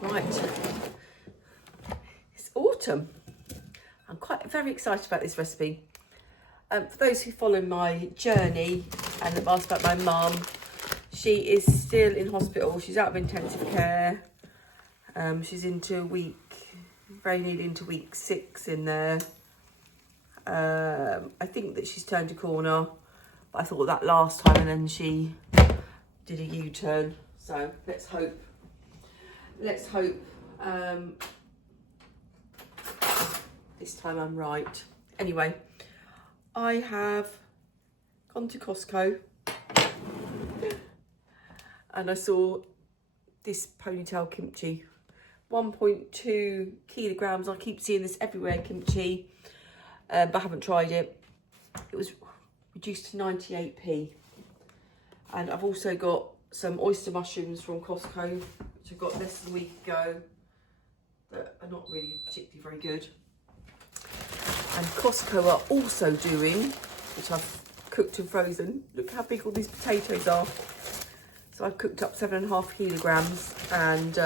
Right, it's autumn. I'm very excited about this recipe. For those who follow my journey and have asked about my mum, she is still in hospital. She's out of intensive care. She's very nearly into week 6 in there. I think that she's turned a corner, but I thought that last time, and then she did a U-turn. So let's hope. This time I'm right. Anyway, I have gone to Costco and I saw this ponytail kimchi, 1.2 kilograms. I keep seeing this everywhere, kimchi, but I haven't tried it. It was reduced to 98p. And I've also got some oyster mushrooms from Costco, which I got less than a week ago, that are not really particularly very good. And Costco are also doing, which I've cooked and frozen, look how big all these potatoes are. So I've cooked up 7.5 kilograms and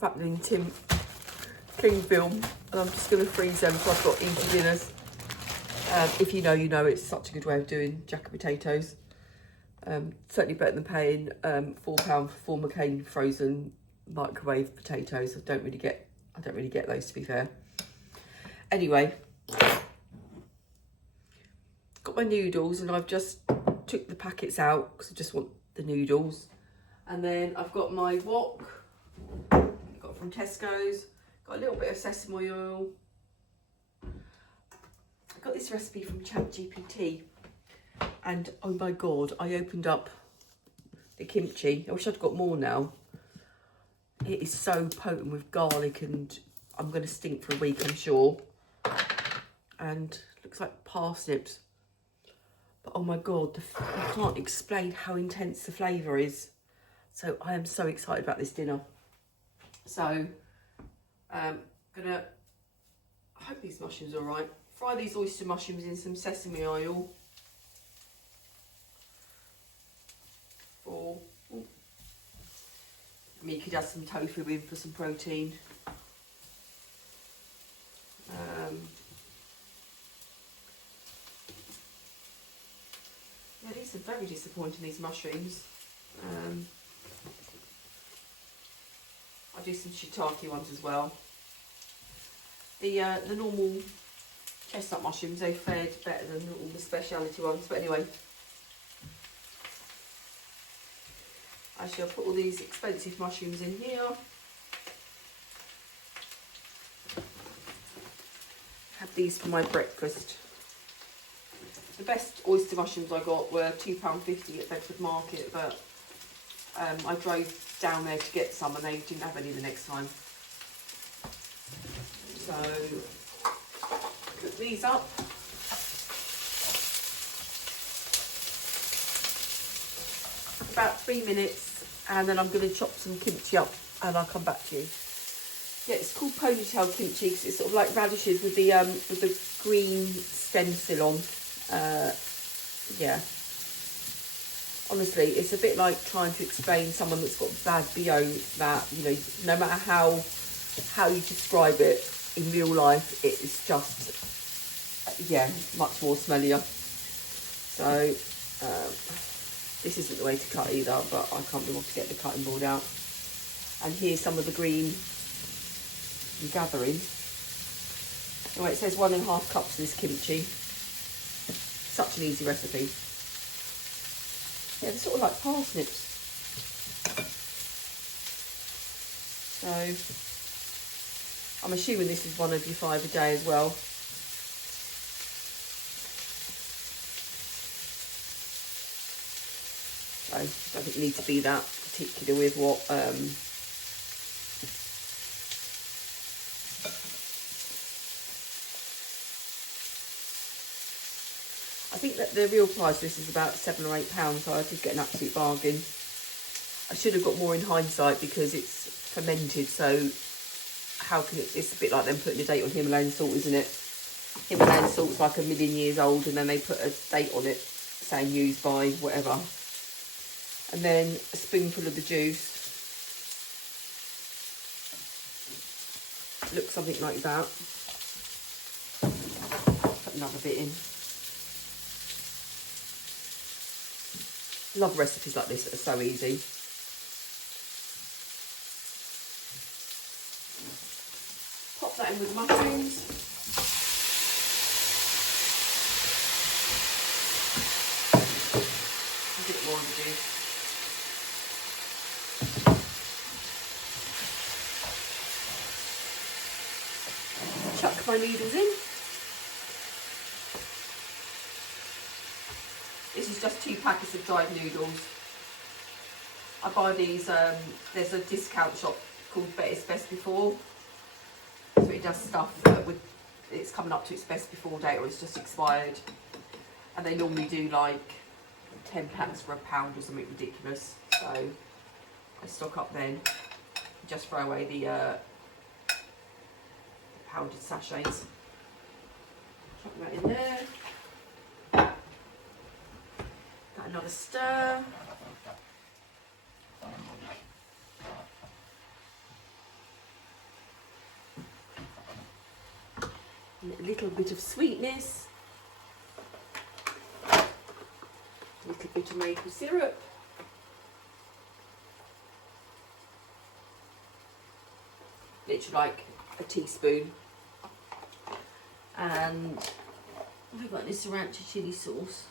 wrapped them in cling film, and I'm just going to freeze them so I've got easy dinners. If you know, you know, it's such a good way of doing jacket potatoes. Certainly better than paying £4 for 4 McCain frozen microwave potatoes. I don't really get those, to be fair. Anyway, got my noodles, and I've just took the packets out because I just want the noodles. And then I've got my wok, got from Tesco's, got a little bit of sesame oil. I got this recipe from ChatGPT, and oh my god, I opened up the kimchi. I wish I'd got more now. It is so potent with garlic, and I'm going to stink for a week, I'm sure. And looks like parsnips. But oh my god, I can't explain how intense the flavour is. So I am so excited about this dinner. So I hope these mushrooms are all right. Fry these oyster mushrooms in some sesame oil. I mean, you could add some tofu in for some protein. Yeah, these are very disappointing, these mushrooms. I'll do some shiitake ones as well. The normal chestnut mushrooms, they fared better than all the speciality ones. But anyway, actually I'll put all these expensive mushrooms in here. Had these for my breakfast. The best oyster mushrooms I got were £2.50 at Bedford Market, but I drove down there to get some and they didn't have any the next time. So, cook these up. About 3 minutes, and then I'm going to chop some kimchi up and I'll come back to you. Yeah, it's called ponytail kimchi because it's sort of like radishes with the green stencil on. Yeah, honestly, it's a bit like trying to explain someone that's got bad BO that, you know, no matter how you describe it in real life, it's just, yeah, much more smellier. So this isn't the way to cut either, but I can't be able to get the cutting board out. And here's some of the green I'm gathering. Anyway, it says 1.5 cups of this kimchi. Such an easy recipe. Yeah, they're sort of like parsnips. So I'm assuming this is one of your 5 a day as well. So I don't think you need to be that particular with what I think that the real price of this is about £7 or £8, so I did get an absolute bargain. I should have got more in hindsight because it's fermented, so how can it, it's a bit like them putting a date on Himalayan salt, isn't it? Himalayan salt's like 1 million years old, and then they put a date on it saying used by whatever. And then a spoonful of the juice. look something like that. Put another bit in. Love recipes like this that are so easy. Pop that in with the mushrooms. A bit more of the juice. Chuck my noodles in. This is just 2 packets of dried noodles. I buy these, there's a discount shop called It's Best Before. So it does stuff with, it's coming up to its best before date or it's just expired. And they normally do like 10 packs for £1 or something ridiculous. So I stock up then. Just throw away the pounded sachets. Chuck that in there. Got another stir. And a little bit of sweetness. A little bit of maple syrup. Literally like a teaspoon. And I've got this sriracha chili sauce.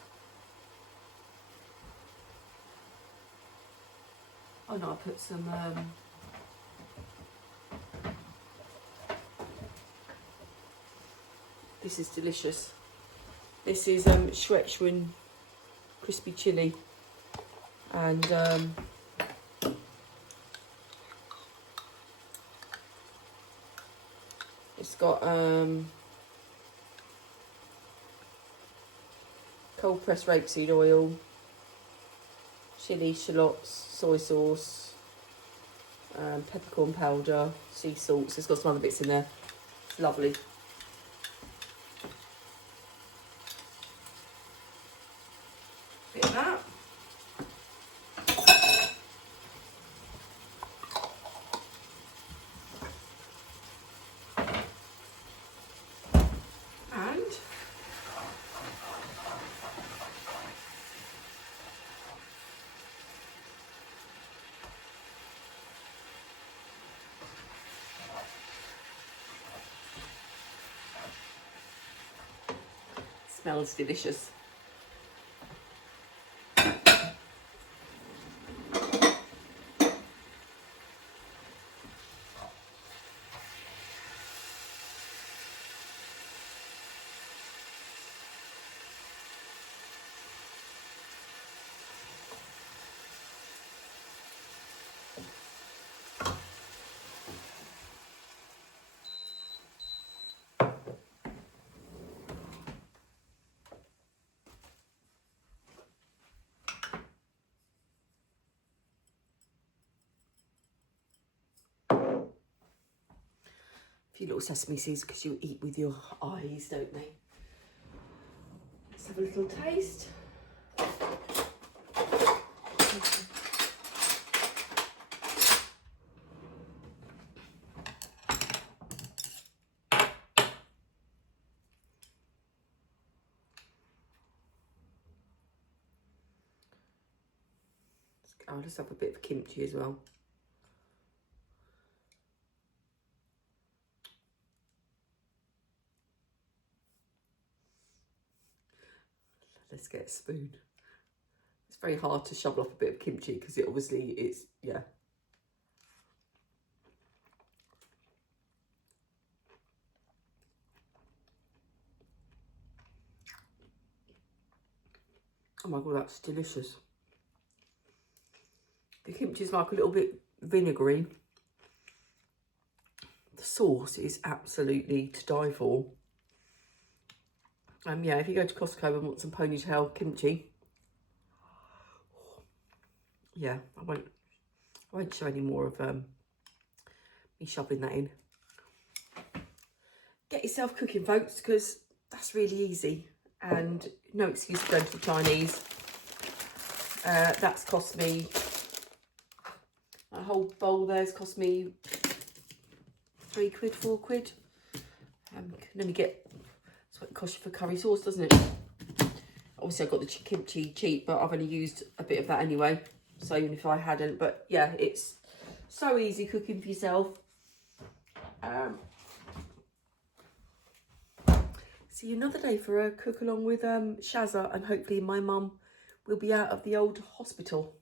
Oh no, I put some this is delicious. This is Szechuan crispy chili, and it's got cold pressed rapeseed oil, chili, shallots, soy sauce, peppercorn powder, sea salt. So it's got some other bits in there. It's lovely. Bit of that. And smells delicious. A few little sesame seeds because you eat with your eyes, don't they? Let's have a little taste. I'll just have a bit of kimchi as well. Let's get a spoon. It's very hard to shovel off a bit of kimchi because it obviously is, yeah. Oh my God, that's delicious. The kimchi is like a little bit vinegary. The sauce is absolutely to die for. Yeah, if you go to Costco and want some ponytail kimchi, yeah, I won't show any more of me shoveling that in. Get yourself cooking, folks, because that's really easy and no excuse for going to the Chinese. That's cost me, a whole bowl there's cost me £3, £4. Can only get, that's what it costs you for curry sauce, doesn't it? Obviously I got the kimchi cheap, but I've only used a bit of that anyway. So even if I hadn't, but yeah, it's so easy cooking for yourself. See you another day for a cook along with Shazza, and hopefully my mum will be out of the old hospital.